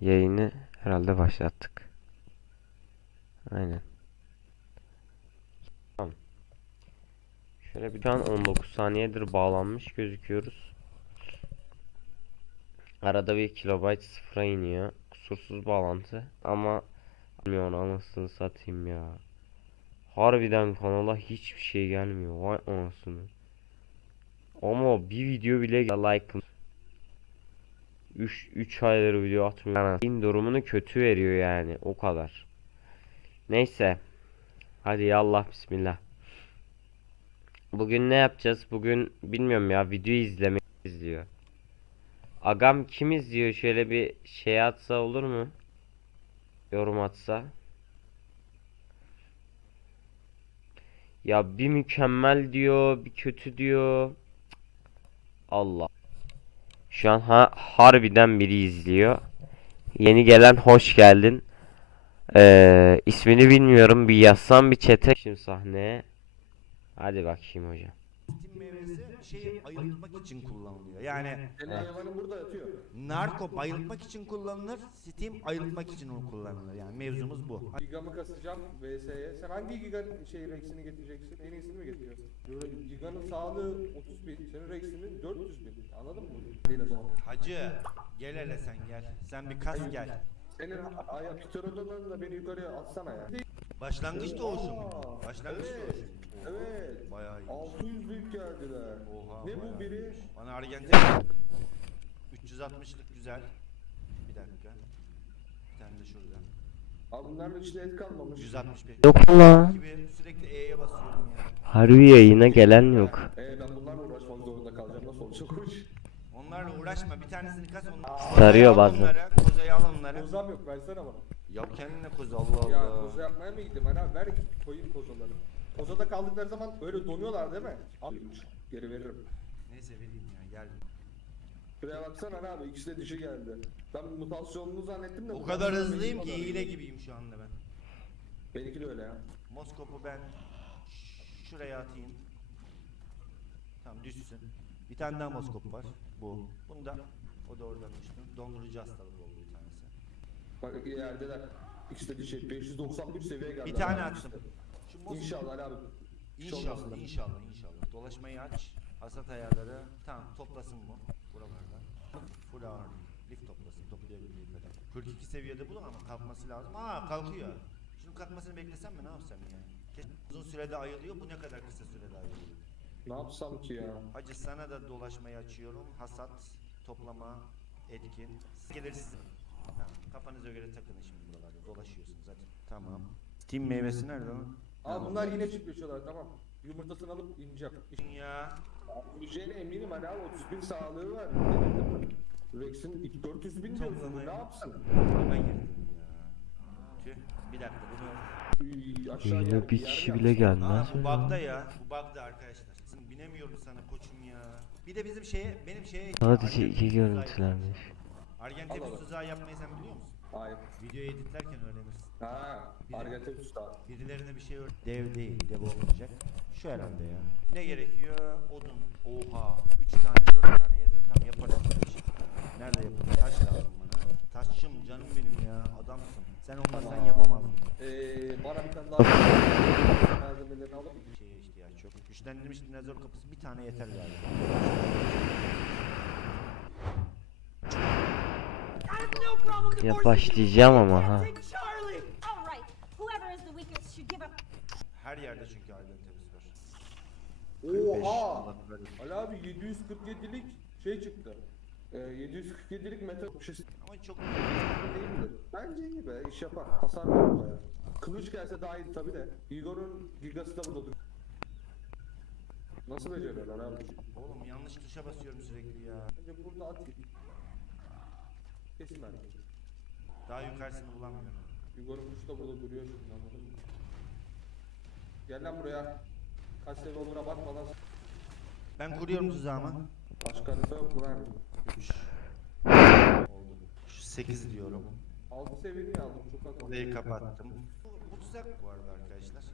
Yayını herhalde başlattık. Aynen. Tamam. Şöyle bir an 19 saniyedir bağlanmış gözüküyoruz. Arada bir kilobayt sıfıra iniyor. Kusursuz bağlantı ama bilmiyorum anasını satayım ya. Harbiden kanala hiçbir şey gelmiyor. Vay anasını. Ama bir video bile like 3 3 aydır video atmıyor. Yani durumunu kötü veriyor yani o kadar. Neyse. Hadi yallah bismillah. Bugün ne yapacağız? Bugün bilmiyorum ya video izlemek izliyor. Agam kim izliyor? Şöyle bir şey atsa olur mu? Yorum atsa. Ya bir mükemmel diyor, bir kötü diyor. Allah. Şu an ha harbiden biri izliyor. Yeni gelen hoş geldin. Ee, ismini bilmiyorum. Bir yazsam bir çete. Şimdi sahneye. Hadi bakayım hocam. Steam meyvesi şeyi ayıltmak için kullanılıyor. Yani Senin hayvanın burada yatıyor. narko bayıltmak için kullanılır, Steam ayıltmak için onu kullanılır. Yani mevzumuz bu. Gigamı kasacağım VS'ye. Sen hangi giganın şey Rex'ini getireceksin? En iyisini mi getiriyorsun? Yo, Giganın sağlığı 30 bin, senin Rex'inin 400 bin. Anladın mı? Değil o. Hacı gel hele sen gel. Sen bir kas gel. Senin ayak pterodonlarını da beni yukarıya atsana ya. Başlangıç mu? Aa, Başlangıç evet, doğuşu. mu? Evet. Bayağı iyi. 600 büyük geldiler. Oha, ne bayağı bu biri? Bana Arjantin 360'lık güzel. Bir dakika. Bir tane de şurada. Abi bunların içinde et kalmamış. 165. Yok lan. Gibi sürekli E'ye basıyorum ya. Harbi yayına gelen yok. Ee, ben bunlarla uğraşmak zorunda kalacağım. Nasıl olacak iş? Onlarla uğraşma. Bir tanesini kas onu. Sarıyor bazen. Onları, kozayı al onları. Kozam yok versene bana. Yap kendine koza Allah Ya Allah. koza yapmaya mı gittim hani ver koyayım kozaları. Kozada kaldıkları zaman öyle donuyorlar değil mi? Al geri veririm. Neyse vereyim ya gel. Şuraya baksana ne abi ikisi de dişi geldi. Ben mutasyonunu zannettim de. O kadar mutasyon hızlıyım benimki ki kadar hile gibiyim şu anda ben. Benimki de öyle ya. Moskop'u ben şuraya atayım. Tamam düşsün. Bir tane daha Moskop var. Bu. Bunu da o da oradan düştü. Dondurucu tanesi. Bak yerdeler. İkisi de dişi. 591 seviyeye geldi. Bir tane Moskop. İnşallah Ali abi. Bir şey İnşallah, inşallah, inşallah. Dolaşmayı aç. Hasat ayarları. Tamam, toplasın bu. Buralarda. Full ağır. Lift toplasın, toplayabildiği kadar. 42 seviyede bu ama kalkması lazım. Aa, kalkıyor. Şunun kalkmasını beklesem mi? Ne yapsam ya? Kesin uzun sürede ayılıyor. Bu ne kadar kısa sürede ayılıyor? Ne yapsam ki ya? Hacı sana da dolaşmayı açıyorum. Hasat, toplama, etkin. Siz Gelirsin. Tamam, kafanıza göre takılın şimdi buralarda. Dolaşıyorsunuz hadi. Tamam. Steam meyvesi nerede lan? Abi bunlar yine çiftleşiyorlar tamam. Yumurtasını alıp ineceğim. Ya. Yiyeceğine eminim Ali abi 30 bin sağlığı var. Rex'in 400 bin diyorsun bu ne yapsın? Ben girdim ya. Tüh. Bir dakika bunu Üy, Aşağı yer- bir yer kişi bile yapsın? Aa, gelmez bu bug'da ya. Bu bug'da arkadaşlar. Şimdi binemiyorum sana koçum ya. Bir de bizim şeye, benim şeye... Sadece Arjantin iki tuzağı görüntülenmiş. yapıyoruz. Arjantin Allah Allah. tuzağı yapmayı sen biliyor musun? Hayır. Videoyu editlerken öğrenirsin. Ha, Argatif Usta. Birilerine bir şey öğret. Dev değil, dev olmayacak. Şu herhalde ya. Ne gerekiyor? Odun. Oha. 3 tane, 4 tane yeter. Tam yaparız bu işi. Nerede yapalım? Taş lazım bana. Taşçım canım benim ya. Adamsın. Sen olmasan yapamazdın. Ee, bana bir tane daha malzemelerini Bir şeye ihtiyaç yok. Güçlendirilmiş dinozor kapısı bir tane yeter galiba. Ya başlayacağım ama ha. Her yerde çünkü Argentiniz var. Oha! Ali abi 747'lik şey çıktı. Ee, 747'lik metal şişesi Ama çok değil mi? Bence iyi be, iş yapar. Hasar verir baya. Kılıç gelse daha iyi tabi de. Igor'un gigası da burada. Nasıl beceriyorlar abi? Oğlum yanlış tuşa basıyorum sürekli ya. Bence burada atayım. Kesin ben. Daha yukarısını bulamıyorum. Igor'un kuşu da burada duruyor şimdi anladın mı? Gel lan buraya. Kaç seviye olduğuna bakmadan Ben kuruyorum tuzağımı. başka harita yok lan? 3 oldu. Şu 8 diyorum. 6 seviyeyi aldım çok az. Burayı kapattım. Bu, bu tuzak bu arada arkadaşlar.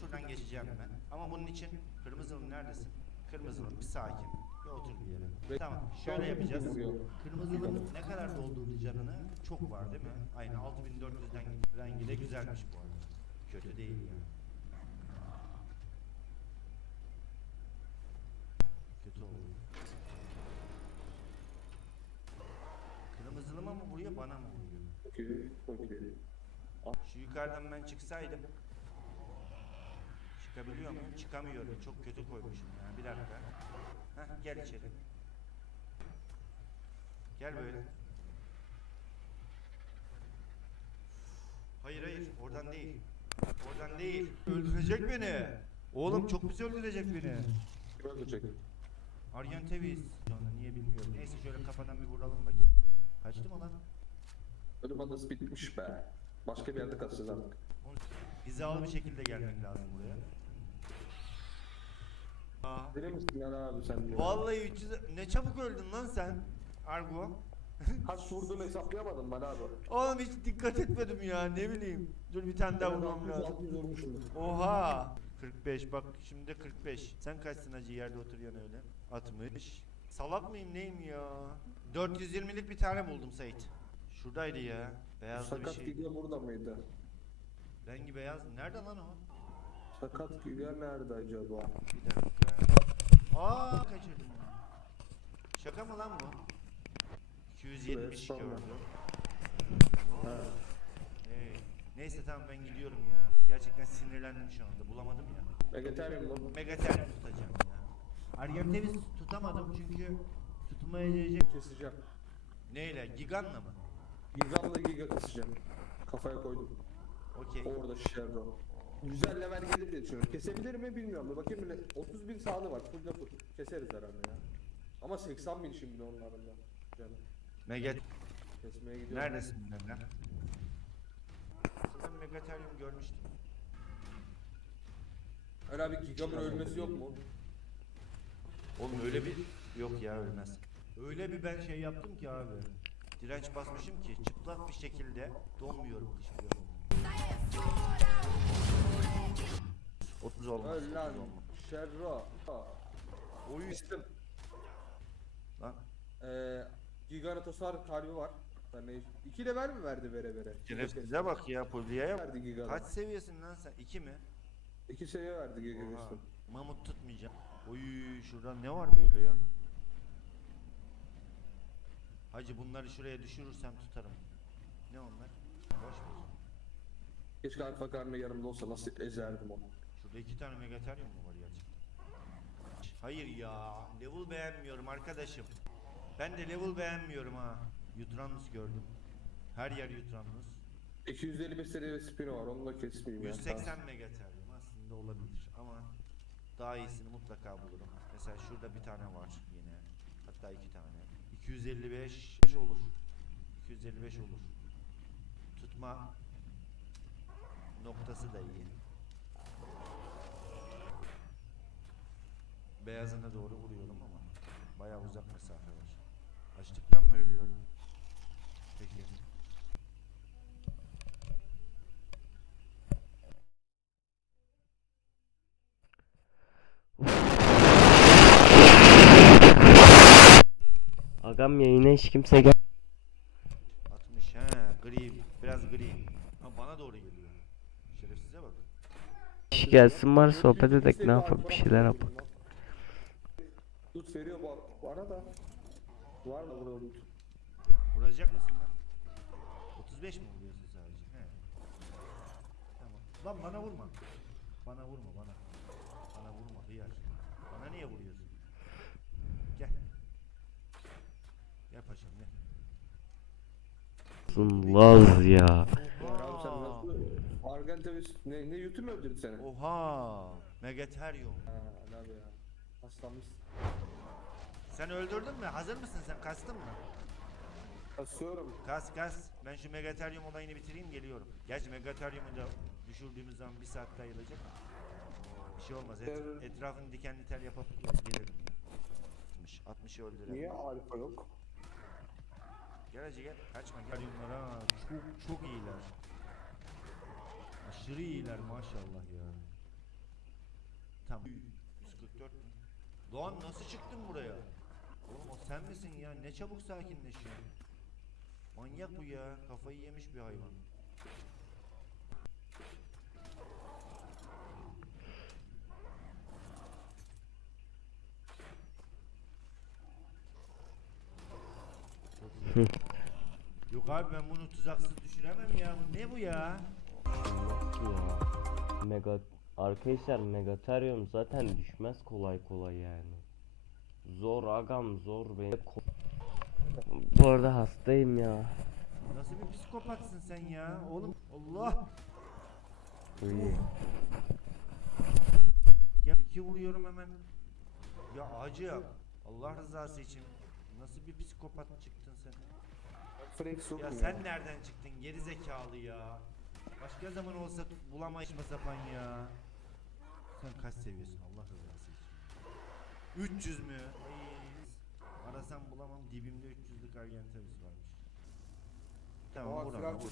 Şuradan geçeceğim ben. Ama bunun için kırmızılım neredesin? Kırmızılım bir sakin. Otur bir yere. Tamam şöyle yapacağız. Vuruyor. Kırmızılının ne kadar doldurdu canını? Çok var değil mi? Aynen 6400'den rengi de güzelmiş bu arada. Kötü değil yani. Kötü oldu. Kırmızılı mı vuruyor bana mı vuruyor? Şu yukarıdan ben çıksaydım. Çıkabiliyor muyum? Çıkamıyorum. Çok kötü koymuşum ya. Bir dakika. Heh, gel içeri. Gel böyle. Hayır hayır. Oradan değil. Oradan değil. Öldürecek beni. Oğlum çok pis öldürecek beni. Kim öldürecek? Şu anda niye bilmiyorum. Neyse şöyle kafadan bir vuralım bakayım. Kaçtı mı lan? Ölüm adası bitmiş be. Başka bir yerde kaçacağız artık. Hizalı bir şekilde gelmek lazım buraya. Aa. Deli misin lan abi sen? ya? Vallahi 300 ne çabuk öldün lan sen. Argo. Kaç vurduğunu hesaplayamadın ben abi. Oğlum hiç dikkat etmedim ya ne bileyim. Dur bir tane daha vurmam lazım. 600 vurmuşum. Oha. 45 bak şimdi de 45. Sen kaçsın hacı yerde oturuyorsun öyle? 60. Salak mıyım neyim ya? 420'lik bir tane buldum Sait. Şuradaydı ya. Beyazlı bir Sakat şey. Giga burada mıydı? Rengi beyaz. Nerede lan o? Sakat Giga nerede acaba? Bir dakika. Aa kaçırdım onu. Şaka mı lan bu? 270 Evet, gördüm. Ha. Hey. Neyse tamam ben gidiyorum ya. Gerçekten sinirlendim şu anda. Bulamadım ya. Vegetarian mı? Megaterm tutacağım ya. Argen Davis tutamadım çünkü tutmayacak. Keseceğim. Neyle? Giganla mı? Giga'la Giga keseceğim. Kafaya koydum. Okey. Orada Sherro. Güzel level gelir diye düşünüyorum. Kesebilir mi bilmiyorum. Bir bakayım bile. 30 bin sağlığı var. Full full. Keseriz herhalde ya. Ama 80 bin şimdi onların da. Canım. Megat. Kesmeye gidiyorum. Neredesin Mega? Ben Megatherium görmüştüm. Öyle abi Giga'nın ölmesi yok mu? Oğlum öyle bir... Yok ya ölmez. Öyle bir ben şey yaptım ki abi. Direnç basmışım ki çıplak bir şekilde donmuyorum kışmıyorum. 30 olmaz. Öl lan. 30 olmaz. Sherro. Ha. Oy. Kestim. Lan Ee, Giganotosar kalbi var. Ne? 2 level mi verdi vere vere? şerefsize bak ya bak. verdi Giga'da. Kaç seviyesin lan sen? 2 mi? 2 seviye verdi Giga Oha. kestim. Mamut tutmayacağım. Oy şurada ne var böyle ya? Hacı bunları şuraya düşürürsem tutarım. Ne onlar? Boş ver. Keşke alfa karnı yanımda olsa nasıl ezerdim onu. Şurada iki tane Megatherium mu var gerçekten? Hayır ya. Level beğenmiyorum arkadaşım. Ben de level beğenmiyorum ha. Yutranus gördüm. Her yer Yutranus. 255 seviye spino var onu da kesmeyeyim ya. 180 Megatherium aslında olabilir ama daha iyisini mutlaka bulurum. Mesela şurada bir tane var yine. Hatta iki tane. 255 olur. 255 olur. Tutma noktası da iyi. Beyazına doğru vuruyorum ama bayağı uzak mesafe var. Açlıktan mı ölüyorum? Peki. Agam yayına hiç kimse gel. 60 he gri biraz gri. Ha bana doğru geliyor. Kişi gelsin var sohbet edek ne yapak bir şeyler yapak. Tut veriyor bu bana da. Var mı burada loot? Vuracak mısın lan? 35 mi vuruyorsun sadece? He. Tamam. Lan bana vurma. Bana vurma bana. Bana vurma hıyar. Bana niye vuruyorsun? Gel. Gel paşam gel. Laz ya. Var abi sen nasıl? Argentavis ne, ne YouTube mu öldürdü seni? Oha. Megatherium. Ha abi ya. Hastamış. Sen öldürdün mü? Hazır mısın sen? Kastın mı? Kasıyorum. Kas kas. Ben şu Megatherium olayını bitireyim geliyorum. Gerçi Megatherium'u da düşürdüğümüz zaman bir saat ayılacak. Bir şey olmaz. Et, etrafını dikenli tel yapıp gelirim. 60. 60'ı öldürelim. Niye alfa yok? Gel hacı gel. Kaçma gel. Megatherium'lar ha. Çok, çok iyiler. Aşırı iyiler maşallah ya. Tamam. 144 mü? Doğan nasıl çıktın buraya? Oğlum o sen misin ya? Ne çabuk sakinleşiyor. Manyak bu ya. Kafayı yemiş bir hayvan. Yok abi ben bunu tuzaksız düşüremem ya. Bu ne bu ya? Ya? Mega arkadaşlar Megatherium zaten düşmez kolay kolay yani. Zor agam zor. Ko- Bu arada hastayım ya. Nasıl bir psikopatsın sen ya? Oğlum Allah. İyi. Ya iki vuruyorum hemen. Ya acı. Allah rızası için. Nasıl bir psikopat çıktın sen? Ya sen nereden çıktın geri zekalı ya? Başka zaman olsa bulamayız mı sapan ya? Sen kaç seviyorsun Allah rızası için? 300 mü? Ay, Arasam bulamam dibimde 300'lük Argentavis varmış. Tamam vur ama vur.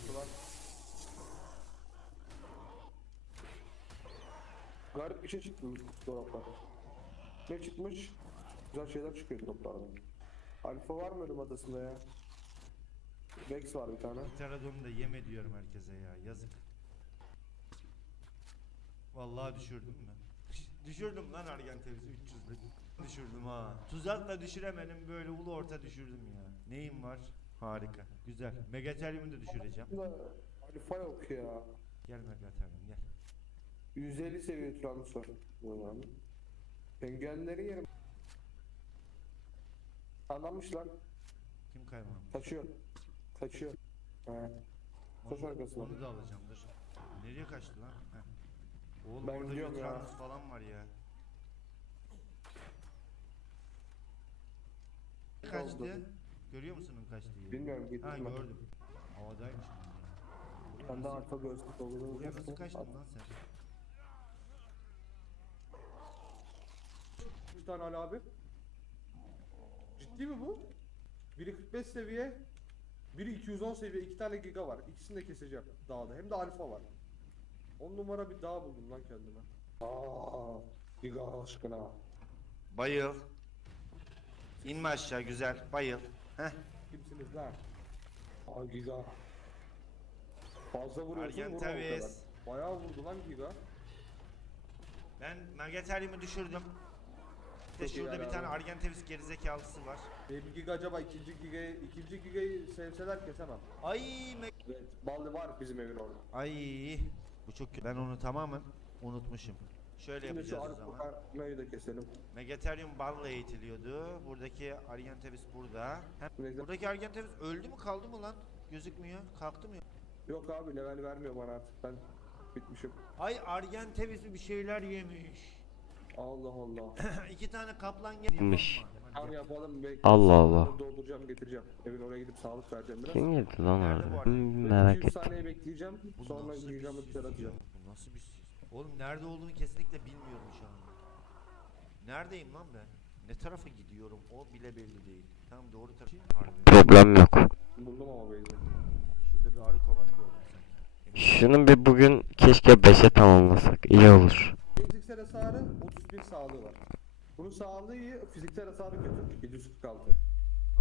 Garip bir şey çıktı dolaplar. Ne çıkmış? Güzel şeyler çıkıyor dolaplardan. Alfa var mı ölüm adasında ya? Vex var bir tane. Pterodon'u da yeme diyorum herkese ya yazık. Vallahi düşürdüm ben. düşürdüm lan Argentavis'i 300'lük. Düşürdüm ha. Tuzakla düşüremedim böyle ulu orta düşürdüm ya. Neyim var? Harika. Güzel. Megatherium'u da düşüreceğim. Alfa yok ya. Gel Megatherium gel. 150 seviye. Ulan. Engelleri yerim. Anlamış lan. Kim kaybolmuş? Kaçıyor. Kaçıyor. He. Koş arkasına. Onu da alacağım dur. Nereye kaçtı lan? Heh. Oğlum Ben orada gidiyorum ya. Falan var ya. Kaçtı? oldu? Görüyor musun onun kaçtığı yeri? Bilmiyorum gittim Ha ben. gördüm. Havadaymış. Ben de alfa gözlük olduğunu Buraya nasıl kaçtın lan sen? Bir tane Ali abi. Ciddi mi bu? Biri 45 seviye, biri 210 seviye, iki tane giga var. İkisini de keseceğim dağda. Hem de alfa var. 10 numara bir dağ buldum lan kendime. Aa, giga aşkına. Bayıl. İnme aşağı güzel. Bayıl. Heh. Kimsiniz lan? Aa giga. Fazla vuruyorsun vurma o kadar. Argentavis. Bayağı vurdu lan giga. Ben Megatherium'u düşürdüm. İyi şurada bir tane Argentavis gerizekalısı var. Benim giga acaba ikinci gigayı, ikinci gigayı sevseler kesemem. Ay me- Evet, ballı var bizim evin orada. Ay bu çok kötü. Ben onu tamamen unutmuşum. Şöyle Şimdi şu yapacağız o zaman. arka da keselim. Megatherium balla eğitiliyordu. Buradaki Argentavis burada. Hem Neyse. buradaki Argentavis öldü mü kaldı mı lan? Gözükmüyor. Kalktı mı? Yok abi level vermiyor bana artık ben bitmişim. Ay Argentavis bir şeyler yemiş. Allah Allah. İki tane kaplan gelmiş. Tamam yapalım bekle. Allah Allah. Dolduracağım getireceğim. Evin oraya gidip sağlık vereceğim biraz. Kim girdi lan orada? Hmm, merak 200 ettim. saniye bekleyeceğim. Bu Sonra nasıl bir gireceğim ya? atacağım. Bu nasıl bir sis? Oğlum nerede olduğunu kesinlikle bilmiyorum şu an. Neredeyim lan ben? Ne tarafa gidiyorum o bile belli değil. Tamam doğru taraf. Harbi. Problem yok. Buldum ama beyzi. Şurada bir arı kovanı gördüm sanki. Şunu bir bugün keşke 5'e tamamlasak. İyi olur. Fiziksel hasarı 31 sağlığı var. Bunun sağlığı iyi, fiziksel hasarı kötü. 746.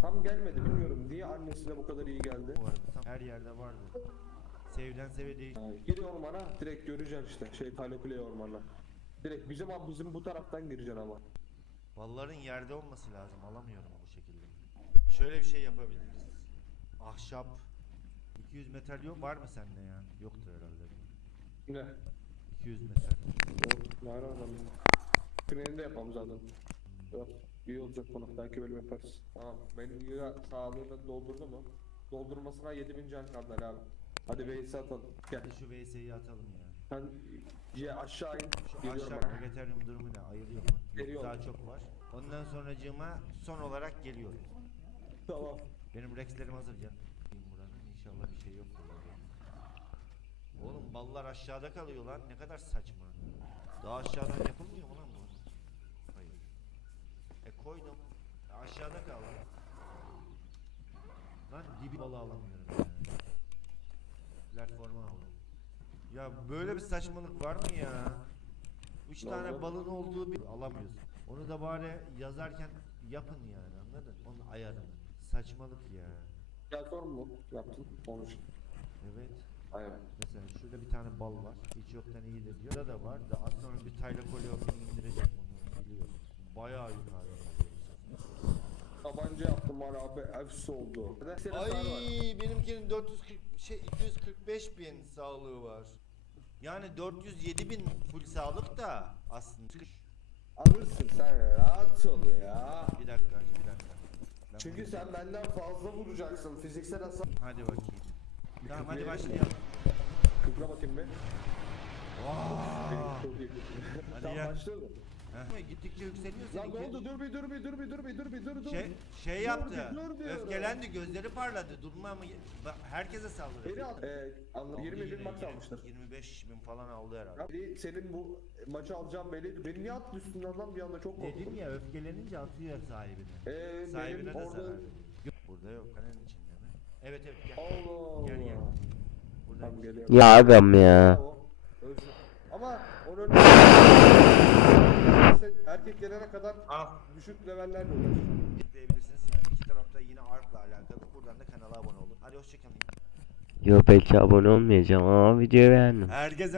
Tam gelmedi bilmiyorum niye annesine bu kadar iyi geldi. Bu arada tam her yerde vardı. Sevden seve değil. Ha, Gir ormana direkt göreceksin işte şey Talokule ormanına. Direkt bizim bizim bu taraftan gireceksin ama. Balların yerde olması lazım. Alamıyorum bu şekilde. Şöyle bir şey yapabiliriz. Ahşap. 200 metal yok var mı sende ya? Yoktur herhalde. Ne? 200 metal. Yok, var adam. Kreni de yapalım zaten. Yok, iyi olacak bunu. Belki bölüm yaparız. Tamam. Benim giga sağlığını doldurdu mu? Doldurmasına 7000 can kaldı Ali abi. Hadi Veys'i atalım. Gel. Hadi şu VS'yi atalım ya. Sen ye aşağı in. Şu Geliyorum aşağı bana. Megatherium durumu ne? Ayırıyor mu? Yok, Geliyor. daha çok var. Ondan sonracığıma son olarak geliyor. Tamam. Benim Rex'lerim hazır ya. Buranın inşallah bir şey yoktur. Oğlum ballar aşağıda kalıyor lan. Ne kadar saçma. Daha aşağıdan yapılmıyor mu lan bu? Hayır. E koydum. E aşağıda kaldı. Lan dibi balı alamıyorum ya. Platforma aldım. Ya böyle bir saçmalık var mı ya? Üç Ne tane balın olduğu bir alamıyorsun. Onu da bari yazarken yapın yani. Anladın? Onun ayarını. Saçmalık ya. Sorun mu? Yaptın. Konuş. Evet. Aynen. Mesela şurada bir tane bal var. Hiç yoktan iyidir diyor. Burada da var da sonra bir Tayla Kolyop'unu indireceğim bunu biliyorum. Bayağı yukarı. Tabanca yaptım hala abi. Efsi oldu. Var. Ay benimkinin 440 şey 245 bin sağlığı var. Yani 407 bin full sağlık da aslında. Alırsın sen rahat ol ya. Bir dakika bir dakika. Ben Çünkü sen benden fazla vuracaksın. Fiziksel hasar. Hadi bakayım. Tamam hadi başlayalım. Kıpra bakayım bir. Vaa! Çok iyi. Hadi Tamam ya. Heh. Gittikçe yükseliyor Lan ne seninki. oldu? Dur bir dur bir dur bir dur bir dur bir dur dur. Şey, şey Dur yaptı. bir dur diyorum. Öfkelendi, gözleri parladı. Durma mı? Bak, Herkese saldırıyor. Beni al. Ee, anladım. Aldı 20 bin maç almıştır. 25 bin falan aldı herhalde. Beni, senin bu maçı alacağım belliydi. Beni niye attı üstünden lan bir anda çok korktum. Dedim ya öfkelenince atıyor sahibine. Ee, Sahibine benim de orada... zarar. Yok, burada yok. İçinde mi? Evet evet gel. Allah. Gel, gel. Burada. Tamam geliyorum. Ya agam ya. O, özür. Ama onun erkek gelene kadar Al. düşük levellerle olur. Tıklayabilirsiniz. Yani iki tarafta yine ARK'la alakalı. Buradan da kanala abone olun. Hadi hoşçakalın. Yo belki abone olmayacağım ama videoyu beğendim. Herkese